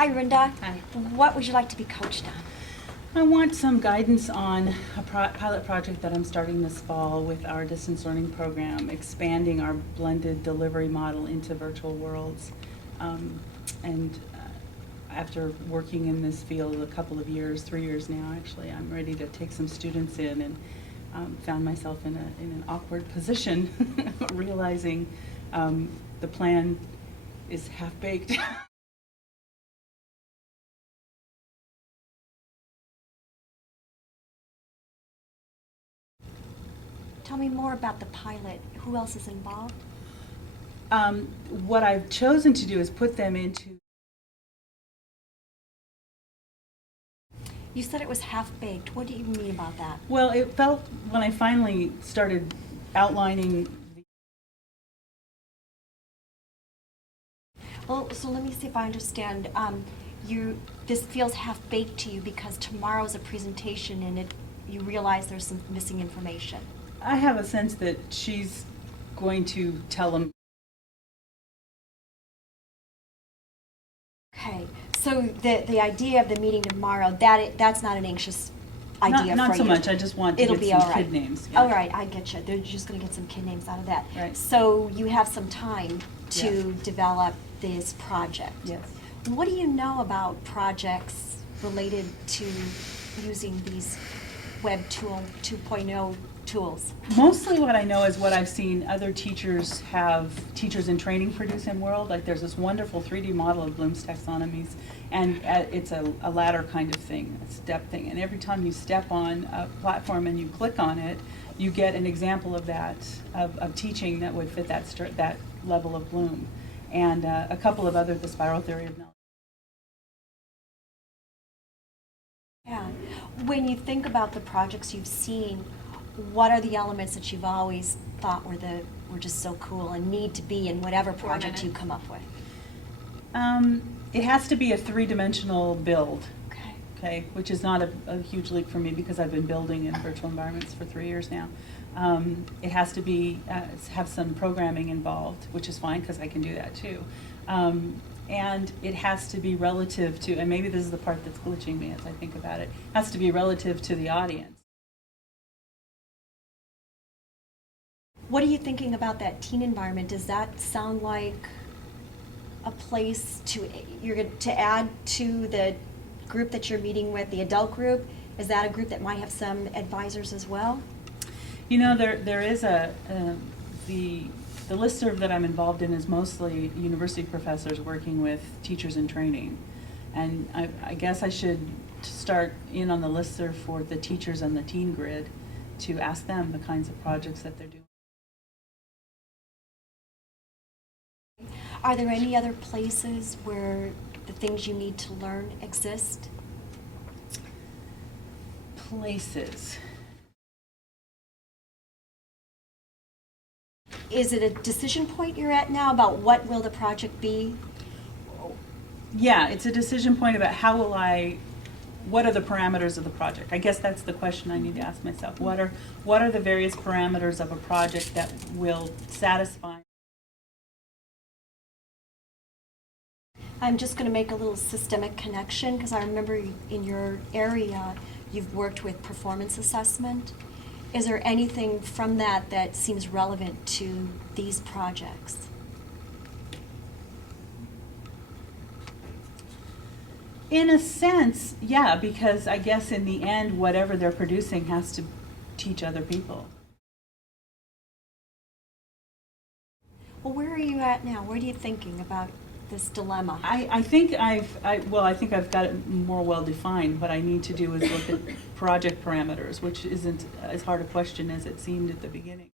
Hi, Rinda. Hi. What would you like to be coached on? I want some guidance on a pilot project that I'm starting this fall with our distance learning program, expanding our blended delivery model into virtual worlds. After working in this field a couple of years, 3 years now actually, I'm ready to take some students in, and found myself in an awkward position realizing the plan is half-baked. Tell me more about the pilot. Who else is involved? What I've chosen to do is put them into. You said it was half-baked. What do you mean about that? Well, it felt when I finally started outlining. Well, so let me see if I understand. This feels half-baked to you because tomorrow's a presentation and you realize there's some missing information. I have a sense that she's going to tell them. Okay, so the idea of the meeting tomorrow, that's not an anxious idea for you? Not so much. I just want to It'll get be some all right. kid names. Yeah. All right, I get you. They're just going to get some kid names out of that. Right. So you have some time to Yes. develop this project. Yes. What do you know about projects related to using these Web 2.0 tools? Mostly what I know is what I've seen other teachers in training produce in World. Like there's this wonderful 3D model of Bloom's taxonomies, and it's a ladder kind of thing, a step thing. And every time you step on a platform and you click on it, you get an example of that, of teaching that would fit that level of Bloom. And a couple of other, the spiral theory of knowledge. Yeah. When you think about the projects you've seen, what are the elements that you've always thought were just so cool and need to be in whatever project you come up with? It has to be a three-dimensional build. Okay. Okay, which is not a huge leap for me because I've been building in virtual environments for 3 years now. It has to be have some programming involved, which is fine because I can do that too. And it has to be relative to, and maybe this is the part that's glitching me as I think about it, has to be relative to the audience. What are you thinking about that teen environment? Does that sound like a place to add to the group that you're meeting with, the adult group? Is that a group that might have some advisors as well? You know, there is the listserv that I'm involved in is mostly university professors working with teachers in training. And I guess I should start in on the listserv for the teachers on the teen grid to ask them the kinds of projects that they're doing. Are there any other places where the things you need to learn exist? Places. Is it a decision point you're at now about what will the project be? Yeah, it's a decision point about what are the parameters of the project? I guess that's the question I need to ask myself. What are the various parameters of a project that will satisfy? I'm just going to make a little systemic connection because I remember in your area you've worked with performance assessment. Is there anything from that seems relevant to these projects? In a sense, yeah, because I guess in the end, whatever they're producing has to teach other people. Well, where are you at now? What are you thinking about this dilemma? I think I've got it more well defined. What I need to do is look at project parameters, which isn't as hard a question as it seemed at the beginning.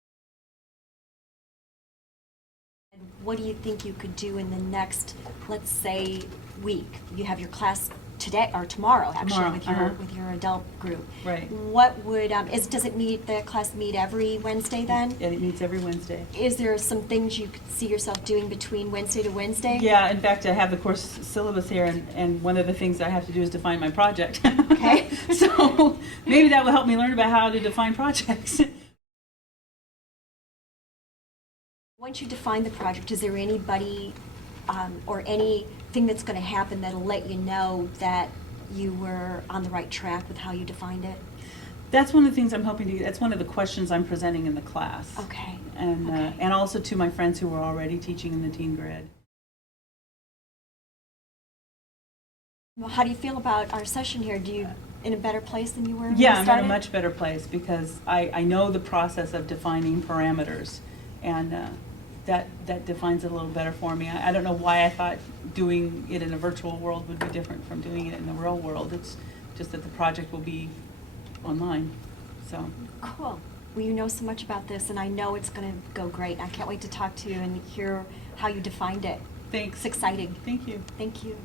And what do you think you could do in the next, let's say, week? You have your class today or tomorrow, actually, with your adult group. Right. What would does the class meet every Wednesday then? And it meets every Wednesday. Is there some things you could see yourself doing between Wednesday to Wednesday? Yeah, in fact, I have the course syllabus here, and one of the things I have to do is define my project. Okay. So maybe that will help me learn about how to define projects. Once you define the project, is there anybody or anything that's going to happen that'll let you know that you were on the right track with how you defined it? That's one of the things I'm hoping to, that's one of the questions I'm presenting in the class. Okay. And, Okay. and also to my friends who are already teaching in the teen grid. Well, how do you feel about our session here? Do you in a better place than you were when Yeah, you I'm in started? a much better place because I know the process of defining parameters, and that defines it a little better for me. I don't know why I thought doing it in a virtual world would be different from doing it in the real world. It's just that the project will be online, so. Cool. Well, you know so much about this, and I know it's going to go great. I can't wait to talk to you and hear how you defined it. Thanks. It's exciting. Thank you. Thank you.